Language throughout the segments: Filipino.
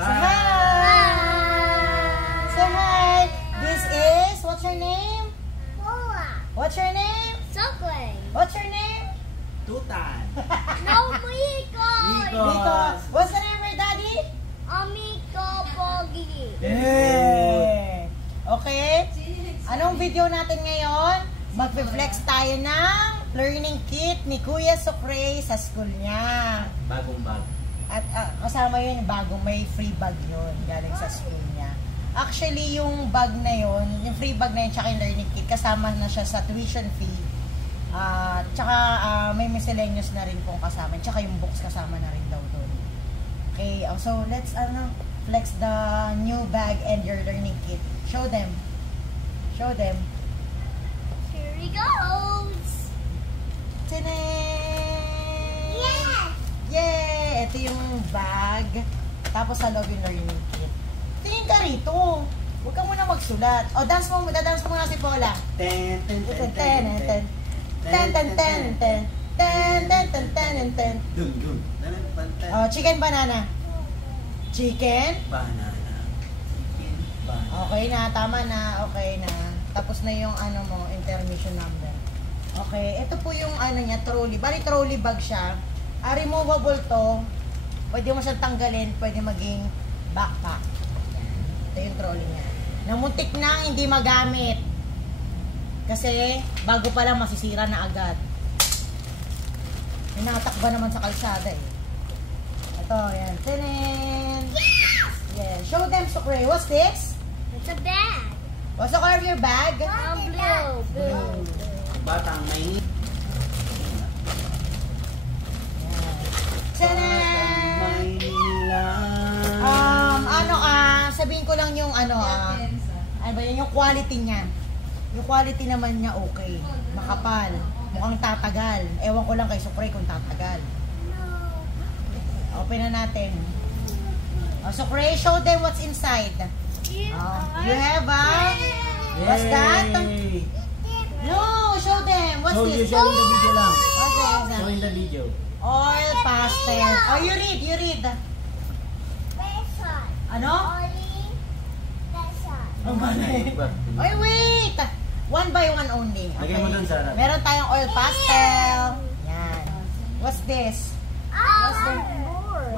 Say hi! Say hi! This is, what's your name? Paula. What's your name? Sokwe. What's your name? Tutan. No, Miko. Nico. What's the name of your daddy? Amiko Pogi. Yeah. Okay? Anong video natin ngayon? Magpe-flex tayo ng learning kit ni Kuya Sokre sa school niya. Bagong bag. At kasama yun, bagong may free bag yun galing sa school niya. Actually, yung bag na yun, yung free bag na yun, tsaka yung learning kit, kasama na siya sa tuition fee. Tsaka may miscellaneous na rin pong kasama. Tsaka yung books kasama na rin daw doon. Okay, so let's flex the new bag and your learning kit. Show them. Show them. Here he goes. Tadaan! Yes. Yay! Ito yung bag. Tapos sa loob yung learning kit. Tingin ka rito. Huwag ka muna magsulat. O, dance mo muna si Paula. Ten, ten, ten, ten, Ten, ten, ten, ten, ten, ten, ten, ten, ten, ten, ten. Dun, dun. O, chicken banana. Chicken? Banana. Chicken, banana. Okay na, tama na. Okay na. Tapos na yung ano mo, intermission number. Okay, ito po yung ano niya, trolley. Bali, trolley bag siya. Removable to. Pwede mo siyang tanggalin, pwede maging backpack. Yan. Ito yung trolley niya. Namuntik na hindi magamit. Kasi, bago pa lang masisira na agad. May nakatakba naman sa kalsada eh. Ito, yan. Tinin! Yes. Yeah. Show them, Sokre. What's this? It's a bag. What's the color of your bag? Blue. Blue. Batang may... Tadaan! Maynila. Sabihin ko lang yung ano ba yun, yung quality niya. Yung quality naman niya okay. Makapal. Mukhang tatagal. Ewan ko lang kay Sokre kung tatagal. Open na natin. Sokre, show them what's inside. You have what's that? Yay! No, show them. What's So, this? you showing the video lang. Okay, Showing the video. oil pastel. Oh, you read. Ano? Oh, mali. Oy, wait! One by one only. Lagay mo dun sa harap. Meron tayong oil pastel. Yan. What's this?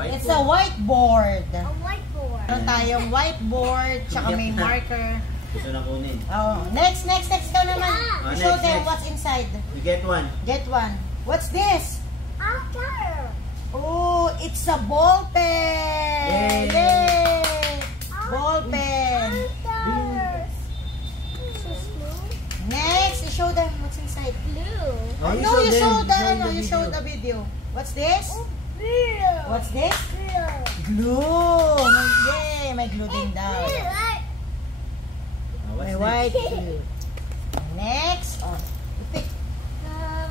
It's a whiteboard. A whiteboard. Meron tayong whiteboard, tsaka may marker. Gusto na kunin. Oh, next. Ikaw naman. Ah, Show next, them next. what's inside. We get one. Get one. What's this? After. Oh, it's a ball pen. Yay. Yay! Ball pen. So smooth. Next, show them what's inside. Blue. Oh, No, you showed the video. you showed the video. What's this? Blue. What's this? Blue. Glue. Yay, may glue din daw. May white glue. Next, you pick.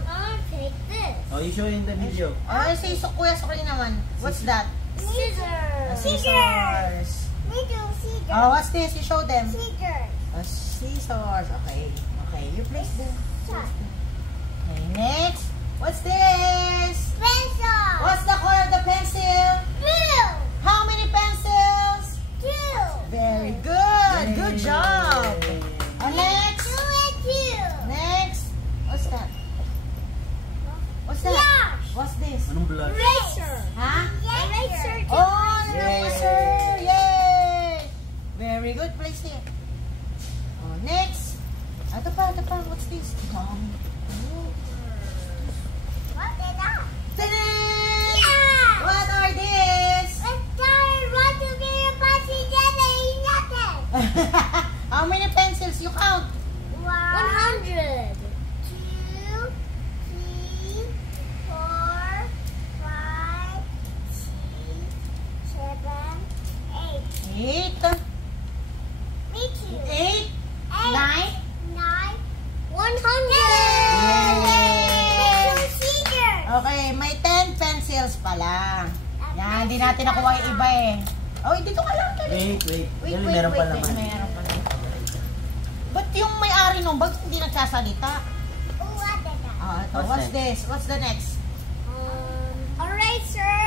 I'll take this. Oh, you showing the video. Say Kuya Sokre naman. What's that? Scissors. Scissors. Scissors. Oh, what's this? You show them. Scissors. Scissors. Okay, you place them. Shut. Okay, next. What's this? Pencil. What's the color of the pencil? Blue. How many pencils? 2. Very good. Good Yay. job. Next. 2 and 2. Next. What's that? What's that? Blush. What's this? Anong blush? Eraser. Huh? Eraser. Oh, Yay. eraser. Yay. Very good. Place here. Oh, next. Ito pa. What's this? What is that? Ta-da! Yeah. What are these? Let's start. Want to be a party together? Nothing. How many pencils you count? 100. 2, 3, 4, 5, 6, 7, 8. 8, Me too. 8, 9. 9, 100. Yay. Scissors. Okay, may 10 pencils pala. Yan, hindi natin nakuha yung iba eh. Oh, dito ka lang. Wait. Yan, meron pa naman. Meron pa naman. Ba't yung may-ari nung bag hindi nagsasalita? What is that? Oh, ito. What's What's this? What's the next? Eraser.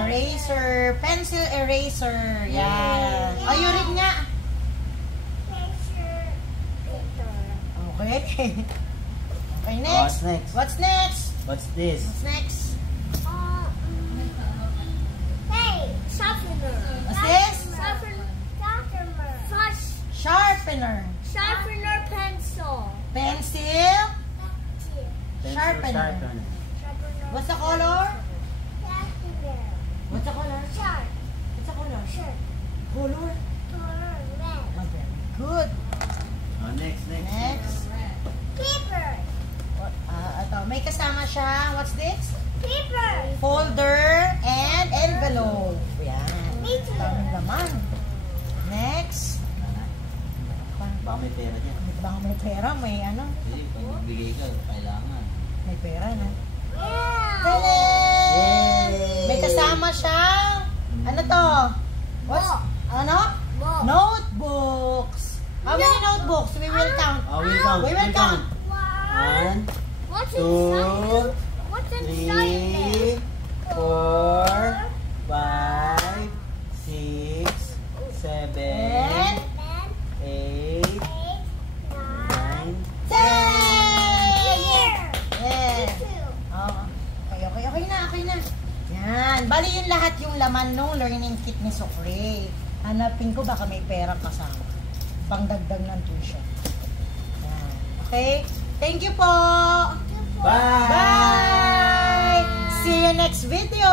Eraser. Pencil eraser. Yan. Oh, you read nga. Picture paper. Okay. Okay, Oh, next. what's next? What's next? What's this? What's next? Hey, sharpener. What's this? Sharpener. Sharpener. Sharpener pencil. Pencil. Pencil Sharpener. Sharpener. What's the color? Sharpener. What's the color? Sharp. What's the color? Sharp. Color. Red. Oh, very good. Oh, next. Next. Paper. Ito, may kasama siya. What's this? Paper. Folder and envelope. Yan. Me too. Daming laman. Next. Baka may pera dyan. Baka may pera, may ano. Kasi pag magbigay ka, kailangan. May pera na. Yeah. Tadan! Yay! May kasama siyang, ano to? What's, ano? Book. Notebooks. How many notebooks? We will count. Oh, we count. We will count. One, What's two, inside? What's inside 3, 4, 5, 6, 7, And 8, 9, 10! Yeah. Two. Oh, okay na. Yan. Bali yun lahat yung laman ng learning kit ni Sukre. Hanapin ko baka may pera kasama. Pangdagdag ng tuition. Yan. Okay? Thank you po! Bye! Bye! See you next video!